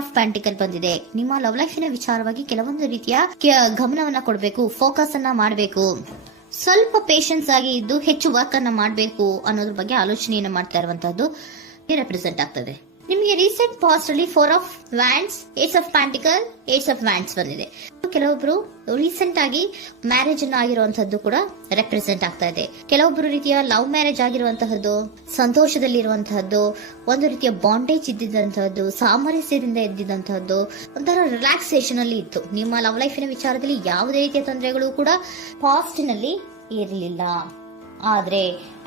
Of ಪ್ಯಾಂಟಿಕಲ್ ಬಂದಿದೆ. ನಿಮ್ಮ love ಲೈಫಿನ ವಿಚಾರವಾಗಿ ಕೆಲವೊಂದು ರೀತಿಯ ಗಮನವನ್ನ ಕೊಡಬೇಕು, ಫೋಕಸ್ ಅನ್ನ ಮಾಡಬೇಕು, ಸ್ವಲ್ಪ ಪೇಷನ್ಸ್ ಆಗಿ ಇದ್ದು ಹೆಚ್ಚು ವರ್ಕ್ ಅನ್ನ ಮಾಡಬೇಕು ಅನ್ನೋದ್ರ ಬಗ್ಗೆ ಆಲೋಚನೆಯನ್ನ ಮಾಡ್ತಾ ಇರುವಂತಹದ್ದು ರೆಪ್ರೆಸೆಂಟ್ ಆಗ್ತದೆ. ನಿಮಗೆ ರೀಸೆಂಟ್ ಪಾಸ್ಟ್ ಅಲ್ಲಿ 4 of wands, ace of pentacle, ace of wands ಬಂದಿದೆ. ಕೆಲವೊಬ್ರು ರೀಸೆಂಟ್ ಆಗಿ ಮ್ಯಾರೇಜ್ ಅನ್ನ ಆಗಿರುವಂತಹದ್ದು ಕೂಡ ರೆಪ್ರೆಸೆಂಟ್ ಆಗ್ತಾ ಇದೆ. ಕೆಲವೊಬ್ರು ರೀತಿಯ ಲವ್ ಮ್ಯಾರೇಜ್ ಆಗಿರುವಂತಹದ್ದು, ಸಂತೋಷದಲ್ಲಿರುವಂತಹದ್ದು, ಒಂದು ರೀತಿಯ ಬಾಂಡೇಜ್ ಇದ್ದಿದ್ದಂತಹದ್ದು, ಸಾಮರಸ್ಯದಿಂದ ಇದ್ದಿದ್ದಂತಹದ್ದು, ಒಂಥರ ರಿಲ್ಯಾಕ್ಸೇಷನ್ ಅಲ್ಲಿ ಇತ್ತು. ನಿಮ್ಮ ಲವ್ ಲೈಫಿನ ವಿಚಾರದಲ್ಲಿ ಯಾವುದೇ ರೀತಿಯ ತೊಂದರೆಗಳು ಕೂಡ ಪಾಸ್ಟ್ ನಲ್ಲಿ ಇರಲಿಲ್ಲ. ಆದ್ರೆ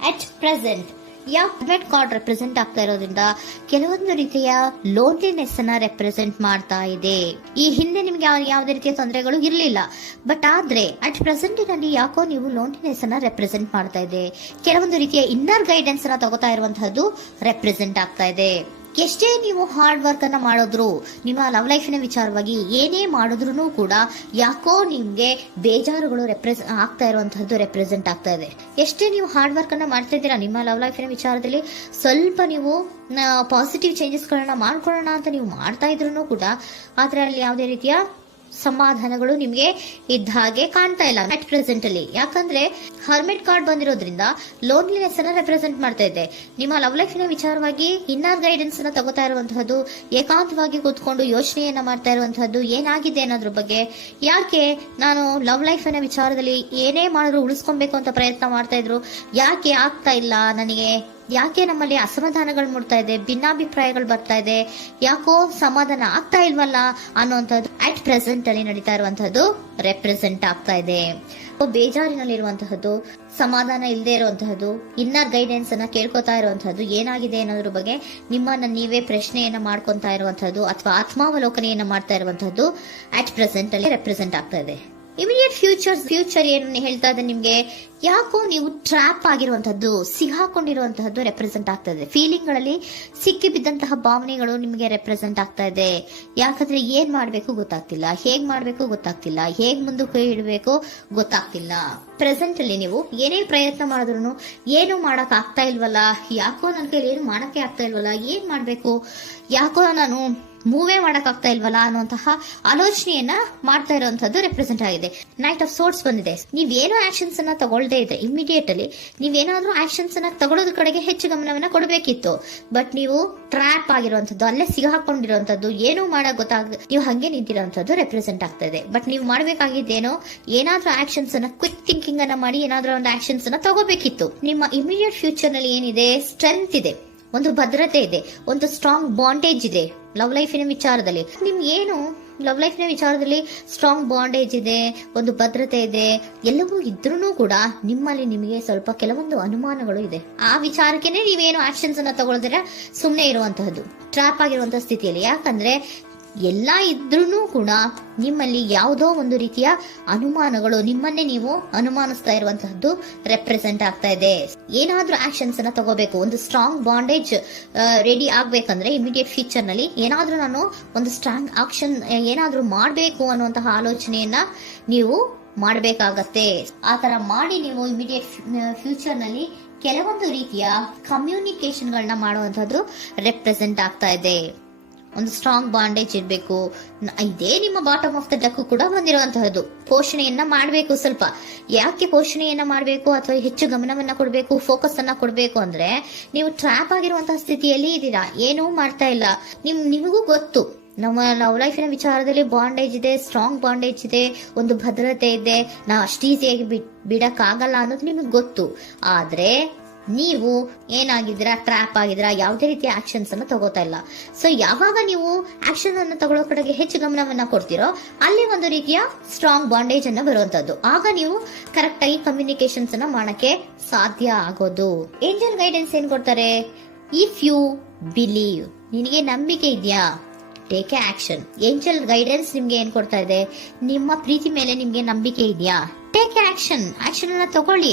ಅಟ್ ಪ್ರೆಸೆಂಟ್ ಯಾವ್ದು ಕಾರ್ಡ್ ರೆಪ್ರೆಸೆಂಟ್ ಆಗ್ತಾ ಇರೋದ್ರಿಂದ ಕೆಲವೊಂದು ರೀತಿಯ ಲೋನ್ಲಿನೆಸ್ ಅನ್ನ ರೆಪ್ರೆಸೆಂಟ್ ಮಾಡ್ತಾ ಇದೆ. ಈ ಹಿಂದೆ ನಿಮ್ಗೆ ಯಾವುದೇ ರೀತಿಯ ತೊಂದರೆಗಳು ಇರಲಿಲ್ಲ, ಬಟ್ ಆದ್ರೆ ಅಟ್ ಪ್ರೆಸೆಂಟ್ ನಲ್ಲಿ ಯಾಕೋ ನೀವು ಲೋನ್ಲಿನೆಸ್ ಅನ್ನ ರೆಪ್ರೆಸೆಂಟ್ ಮಾಡ್ತಾ ಇದೆ. ಕೆಲವೊಂದು ರೀತಿಯ ಇನ್ನರ್ ಗೈಡೆನ್ಸ್ ಅನ್ನ ತಗೋತಾ ಇರುವಂತಹದ್ದು ರೆಪ್ರೆಸೆಂಟ್ ಆಗ್ತಾ ಇದೆ. ಎಷ್ಟೇ ನೀವು ಹಾರ್ಡ್ ವರ್ಕ್ ಅನ್ನ ಮಾಡಿದ್ರು, ನಿಮ್ಮ ಲವ್ ಲೈಫಿನ ವಿಚಾರವಾಗಿ ಏನೇ ಮಾಡಿದ್ರು ಕೂಡ ಯಾಕೋ ನಿಮ್ಗೆ ಬೇಜಾರುಗಳು ಆಗ್ತಾ ಇರುವಂತಹದ್ದು ರೆಪ್ರೆಸೆಂಟ್ ಆಗ್ತಾ ಇದೆ. ಎಷ್ಟೇ ನೀವು ಹಾರ್ಡ್ ವರ್ಕ್ ಅನ್ನ ಮಾಡ್ತಾ ಇದ್ದೀರಾ ನಿಮ್ಮ ಲವ್ ಲೈಫಿನ ವಿಚಾರದಲ್ಲಿ, ಸ್ವಲ್ಪ ನೀವು ಪಾಸಿಟಿವ್ ಚೇಂಜಸ್ ಗಳನ್ನ ಮಾಡ್ಕೊಳ್ಳೋಣ ಅಂತ ನೀವು ಮಾಡ್ತಾ ಇದ್ರು ಕೂಡ ಅದರಲ್ಲಿ ಯಾವುದೇ ರೀತಿಯ ಸಮಾಧಾನಗಳು ನಿಮ್ಗೆ ಇದ್ದ ಹಾಗೆ ಕಾಣ್ತಾ ಇಲ್ಲ ಅಟ್ ಪ್ರೆಸೆಂಟ್ ಅಲ್ಲಿ. ಯಾಕಂದ್ರೆ ಹರ್ಮಿಟ್ ಕಾರ್ಡ್ ಬಂದಿರೋದ್ರಿಂದ ಲೋನ್ಲಿನೆಸ್ ಅನ್ನ ರೆಪ್ರೆಸೆಂಟ್ ಮಾಡ್ತಾ ಇದೆ. ನಿಮ್ಮ ಲವ್ ಲೈಫಿನ ವಿಚಾರವಾಗಿ ಇನ್ನರ್ ಗೈಡೆನ್ಸ್ ಅನ್ನ ತಗೋತಾ ಇರುವಂತಹದ್ದು, ಏಕಾಂತವಾಗಿ ಕೂತ್ಕೊಂಡು ಯೋಚನೆಯನ್ನ ಮಾಡ್ತಾ ಇರುವಂತಹದ್ದು, ಏನಾಗಿದೆ ಅನ್ನೋದ್ರ ಬಗ್ಗೆ, ಯಾಕೆ ನಾನು ಲವ್ ಲೈಫಿನ ವಿಚಾರದಲ್ಲಿ ಏನೇ ಮಾಡಿದ್ರು ಉಳಿಸ್ಕೊಬೇಕು ಅಂತ ಪ್ರಯತ್ನ ಮಾಡ್ತಾ ಇದ್ರು, ಯಾಕೆ ಆಗ್ತಾ ಇಲ್ಲ ನನಗೆ, ಯಾಕೆ ನಮ್ಮಲ್ಲಿ ಅಸಮಾಧಾನಗಳು ಮೂಡ್ತಾ ಇದೆ, ಭಿನ್ನಾಭಿಪ್ರಾಯಗಳು ಬರ್ತಾ ಇದೆ, ಯಾಕೋ ಸಮಾಧಾನ ಆಗ್ತಾ ಇಲ್ವಲ್ಲ ಅನ್ನುವಂಥದ್ದು ಅಟ್ ಪ್ರೆಸೆಂಟ್ ಅಲ್ಲಿ ನಡೀತಾ ಇರುವಂತಹದ್ದು ರೆಪ್ರೆಸೆಂಟ್ ಆಗ್ತಾ ಇದೆ. ಬೇಜಾರಿನಲ್ಲಿರುವಂತಹದ್ದು, ಸಮಾಧಾನ ಇಲ್ಲದೆ ಇರುವಂತಹದ್ದು, ಇನ್ನರ್ ಗೈಡೆನ್ಸ್ ಅನ್ನ ಕೇಳ್ಕೊತಾ ಇರುವಂತಹದ್ದು, ಏನಾಗಿದೆ ಅನ್ನೋದ್ರ ಬಗ್ಗೆ ನಿಮ್ಮನ್ನ ನೀವೇ ಪ್ರಶ್ನೆಯನ್ನ ಮಾಡ್ಕೊಂತಾ ಇರುವಂತಹದ್ದು ಅಥವಾ ಆತ್ಮಾವಲೋಕನೆಯನ್ನ ಮಾಡ್ತಾ ಇರುವಂತಹದ್ದು ಅಟ್ ಪ್ರೆಸೆಂಟ್ ಅಲ್ಲಿ ರೆಪ್ರೆಸೆಂಟ್ ಆಗ್ತಾ ಇದೆ. ಇಮಿಡಿಯೇಟ್ ಫ್ಯೂಚರ್ ಏನು ಹೇಳ್ತಾ ಇದೆ ನಿಮ್ಗೆ, ಯಾಕೋ ನೀವು ಟ್ರ್ಯಾಪ್ ಆಗಿರುವಂತಹದ್ದು, ಸಿಗಾಕೊಂಡಿರುವಂತಹದ್ದು ರೆಪ್ರೆಸೆಂಟ್ ಆಗ್ತಾ ಇದೆ. ಫೀಲಿಂಗ್ ಗಳಲ್ಲಿ ಸಿಕ್ಕಿ ಬಿದ್ದಂತಹ ಭಾವನೆಗಳು ನಿಮಗೆ ರೆಪ್ರೆಸೆಂಟ್ ಆಗ್ತಾ ಇದೆ. ಯಾಕಂದ್ರೆ ಏನ್ ಮಾಡ್ಬೇಕು ಗೊತ್ತಾಗ್ತಿಲ್ಲ, ಹೇಗ್ ಮಾಡ್ಬೇಕು ಗೊತ್ತಾಗ್ತಿಲ್ಲ, ಹೇಗ್ ಮುಂದಕ್ಕೆ ಇಡಬೇಕು ಗೊತ್ತಾಗ್ತಿಲ್ಲ. ಪ್ರೆಸೆಂಟ್ ಅಲ್ಲಿ ನೀವು ಏನೇ ಪ್ರಯತ್ನ ಮಾಡಿದ್ರು ಏನು ಮಾಡಕ್ ಆಗ್ತಾ ಇಲ್ವಲ್ಲ, ಯಾಕೋ ನನ್ನ ಕೈಲಿ ಏನು ಮಾಡಕ್ಕೆ ಆಗ್ತಾ ಇಲ್ವಲ್ಲ, ಏನ್ ಮಾಡ್ಬೇಕು, ಯಾಕೋ ನಾನು ಮೂವೇ ಮಾಡಕ್ ಆಗ್ತಾ ಇಲ್ವಲ್ಲ ಅನ್ನುವಂತಹ ಆಲೋಚನೆಯನ್ನ ಮಾಡ್ತಾ ಇರುವಂತದ್ದು ರೆಪ್ರೆಸೆಂಟ್ ಆಗಿದೆ. ನೈಟ್ ಆಫ್ ಸೋರ್ಟ್ಸ್ ಬಂದಿದೆ. ನೀವೇನೋ ಆಕ್ಷನ್ಸ್ ಅನ್ನ ತಗೊಳ್ಳದೇ ಇದ್ರೆ ಇಮಿಡಿಯೇಟ್ ಅಲ್ಲಿ ನೀವೇನಾದ್ರೂ ಆಕ್ಷನ್ಸ್ ಅನ್ನ ತಗೊಳ್ಳೋದ್ರ ಕಡೆಗೆ ಹೆಚ್ಚು ಗಮನವನ್ನ ಕೊಡಬೇಕಿತ್ತು. ಬಟ್ ನೀವು ಟ್ರ್ಯಾಪ್ ಆಗಿರುವಂತದ್ದು, ಅಲ್ಲೇ ಸಿಗಾಕೊಂಡಿರುವಂತದ್ದು, ಏನೂ ಮಾಡಕ್ ನೀವು ಹಂಗೆ ನಿಂತಿರುವಂತದ್ದು ರೆಪ್ರೆಸೆಂಟ್ ಆಗ್ತಾ ಇದೆ. ಬಟ್ ನೀವು ಮಾಡಬೇಕಾಗಿದ್ದೇನೋ ಏನಾದ್ರೂ ಆಕ್ಷನ್ಸ್ ಅನ್ನ ಕ್ವಿಕ್ ಥಿಂಕಿಂಗ್ ಅನ್ನ ಮಾಡಿ ಏನಾದ್ರೂ ಒಂದು ಆಕ್ಷನ್ಸ್ ಅನ್ನ ತಗೋಬೇಕಿತ್ತು. ನಿಮ್ಮ ಇಮಿಡಿಯೇಟ್ ಫ್ಯೂಚರ್ ನಲ್ಲಿ ಏನಿದೆ, ಸ್ಟ್ರೆಂತ್ ಇದೆ, ಒಂದು ಭದ್ರತೆ ಇದೆ, ಒಂದು ಸ್ಟ್ರಾಂಗ್ ಬಾಂಡೇಜ್ ಇದೆ. ಲವ್ ಲೈಫಿನ ವಿಚಾರದಲ್ಲಿ ನಿಮ್ಗೆ ಏನು ಲವ್ ಲೈಫಿನ ವಿಚಾರದಲ್ಲಿ ಸ್ಟ್ರಾಂಗ್ ಬಾಂಡೇಜ್ ಇದೆ, ಒಂದು ಭದ್ರತೆ ಇದೆ, ಎಲ್ಲವೂ ಇದ್ರೂ ಕೂಡ ನಿಮ್ಮಲ್ಲಿ ನಿಮಗೆ ಸ್ವಲ್ಪ ಕೆಲವೊಂದು ಅನುಮಾನಗಳು ಇದೆ. ಆ ವಿಚಾರಕ್ಕೆನೆ ನೀವೇನು ಆಕ್ಷನ್ಸ್ ಅನ್ನ ತಗೊಳ್ದಿರ ಸುಮ್ಮನೆ ಇರುವಂತಹದ್ದು, ಟ್ರಾಪ್ ಆಗಿರುವಂತಹ ಸ್ಥಿತಿಯಲ್ಲಿ. ಯಾಕಂದ್ರೆ ಎಲ್ಲ ಇದ್ರೂ ಕೂಡ ನಿಮ್ಮಲ್ಲಿ ಯಾವುದೋ ಒಂದು ರೀತಿಯ ಅನುಮಾನಗಳು, ನಿಮ್ಮನ್ನೇ ನೀವು ಅನುಮಾನಿಸ್ತಾ ಇರುವಂತಹದ್ದು ರೆಪ್ರೆಸೆಂಟ್ ಆಗ್ತಾ ಇದೆ. ಏನಾದ್ರೂ ಆಕ್ಷನ್ಸ್ ಅನ್ನ ತಗೋಬೇಕು, ಒಂದು ಸ್ಟ್ರಾಂಗ್ ಬಾಂಡೇಜ್ ರೆಡಿ ಆಗ್ಬೇಕಂದ್ರೆ ಇಮಿಡಿಯೇಟ್ ಫ್ಯೂಚರ್ ನಲ್ಲಿ ಏನಾದ್ರೂ ನಾನು ಒಂದು ಸ್ಟ್ರಾಂಗ್ ಆಕ್ಷನ್ ಏನಾದ್ರೂ ಮಾಡಬೇಕು ಅನ್ನುವಂತಹ ಆಲೋಚನೆಯನ್ನ ನೀವು ಮಾಡಬೇಕಾಗತ್ತೆ. ಆತರ ಮಾಡಿ ನೀವು ಇಮಿಡಿಯೇಟ್ ಫ್ಯೂಚರ್ ನಲ್ಲಿ ಕೆಲವೊಂದು ರೀತಿಯ ಕಮ್ಯುನಿಕೇಶನ್ ಗಳನ್ನ ಮಾಡುವಂತಹದ್ದು ರೆಪ್ರೆಸೆಂಟ್ ಆಗ್ತಾ ಇದೆ. ಒಂದು ಸ್ಟ್ರಾಂಗ್ ಬಾಂಡೇಜ್ ಇರಬೇಕು. ಇದೇ ನಿಮ್ಮ ಬಾಟಮ್ ಆಫ್ ದ ಡಕ್ ಕೂಡ ಬಂದಿರುವಂತಹದ್ದು. ಪೋಷಣೆಯನ್ನ ಮಾಡಬೇಕು. ಸ್ವಲ್ಪ ಯಾಕೆ ಪೋಷಣೆಯನ್ನ ಮಾಡಬೇಕು ಅಥವಾ ಹೆಚ್ಚು ಗಮನವನ್ನ ಕೊಡಬೇಕು, ಫೋಕಸ್ ಅನ್ನ ಕೊಡಬೇಕು ಅಂದ್ರೆ, ನೀವು ಟ್ರ್ಯಾಪ್ ಆಗಿರುವಂತಹ ಸ್ಥಿತಿಯಲ್ಲಿ ಇದ್ದೀರಾ, ಏನೂ ಮಾಡ್ತಾ ಇಲ್ಲ. ನಿಮಗೂ ಗೊತ್ತು ನಮ್ಮ ಲವ್ ಲೈಫಿನ ವಿಚಾರದಲ್ಲಿ ಬಾಂಡೇಜ್ ಇದೆ, ಸ್ಟ್ರಾಂಗ್ ಬಾಂಡೇಜ್ ಇದೆ, ಒಂದು ಭದ್ರತೆ ಇದೆ, ನಾವು ಅಷ್ಟು ಈಸಿಯಾಗಿ ಬಿಡಕ್ ಆಗಲ್ಲ ಅನ್ನೋದು ನಿಮಗೆ ಗೊತ್ತು. ಆದ್ರೆ ನೀವು ಏನಾಗಿದ್ದೀರಾ, ಟ್ರ್ಯಾಪ್ ಆಗಿದ್ದೀರಾ, ಯಾವುದೇ ರೀತಿಯ ಆಕ್ಷನ್ಸ್ ಅನ್ನು ತಗೋತಾ ಇಲ್ಲ. ಸೊ ಯಾವಾಗ ನೀವು ಆಕ್ಷನ್ ಅನ್ನು ತಗೊಳ್ಳೋ ಕಡೆಗೆ ಹೆಚ್ಚು ಗಮನವನ್ನ ಕೊಡ್ತೀರೋ ಅಲ್ಲಿ ಒಂದು ರೀತಿಯ ಸ್ಟ್ರಾಂಗ್ ಬಾಂಡೇಜ್ ಅನ್ನ ಬರುವಂತದ್ದು. ಆಗ ನೀವು ಕರೆಕ್ಟ್ ಆಗಿ ಕಮ್ಯುನಿಕೇಶನ್ಸ್ ಅನ್ನ ಮಾಡಕ್ಕೆ ಸಾಧ್ಯ ಆಗೋದು. ಏಂಜಲ್ ಗೈಡೆನ್ಸ್ ಏನ್ ಕೊಡ್ತಾರೆ, ಇಫ್ ಯು ಬಿಲೀವ್, ನಿನಗೆ ನಂಬಿಕೆ ಇದೆಯಾ, take A action. Angel guidance ನಿಮ್ಗೆ ಏನ್ ಕೊಡ್ತಾ ಇದೆ, ನಿಮ್ಮ ಪ್ರೀತಿ ಮೇಲೆ ನಿಮ್ಗೆ ನಂಬಿಕೆ ಇದೆಯಾ, ಟೇಕ್ ಆಕ್ಷನ್. ಆಕ್ಷನ್ ಅನ್ನ ತಗೊಳ್ಳಿ,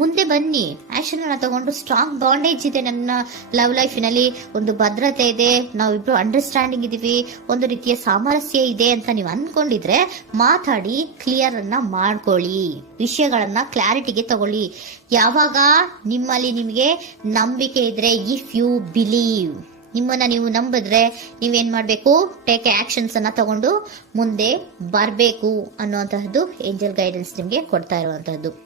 ಮುಂದೆ ಬನ್ನಿ. ಆಕ್ಷನ್ ಅನ್ನ ತಗೊಂಡು ಸ್ಟ್ರಾಂಗ್ ಬಾಂಡೇಜ್ ಇದೆ ನನ್ನ ಲವ್ ಲೈಫಿನಲ್ಲಿ, ಒಂದು ಭದ್ರತೆ ಇದೆ, ನಾವಿಬ್ರು ಅಂಡರ್ಸ್ಟ್ಯಾಂಡಿಂಗ್ ಇದೀವಿ, ಒಂದು ರೀತಿಯ ಸಾಮರಸ್ಯ ಇದೆ ಅಂತ ನೀವು ಅನ್ಕೊಂಡಿದ್ರೆ ಮಾತಾಡಿ ಕ್ಲಿಯರ್ ಅನ್ನ ಮಾಡ್ಕೊಳ್ಳಿ, ವಿಷಯಗಳನ್ನ ಕ್ಲಾರಿಟಿಗೆ ತಗೊಳ್ಳಿ. ಯಾವಾಗ ನಿಮ್ಮಲ್ಲಿ ನಿಮಗೆ ನಂಬಿಕೆ ಇದ್ರೆ, ಇಫ್ ಯು ಬಿಲೀವ್, ನಿಮ್ಮನ್ನ ನೀವು ನಂಬಿದ್ರೆ ನೀವೇನ್ ಮಾಡ್ಬೇಕು, ಟೇಕ್ ಆಕ್ಷನ್ಸ್ ಅನ್ನ ತಗೊಂಡು ಮುಂದೆ ಬರ್ಬೇಕು ಅನ್ನುವಂತಹದ್ದು ಏಂಜಲ್ ಗೈಡೆನ್ಸ್ ನಿಮ್ಗೆ ಕೊಡ್ತಾ ಇರುವಂತಹದ್ದು.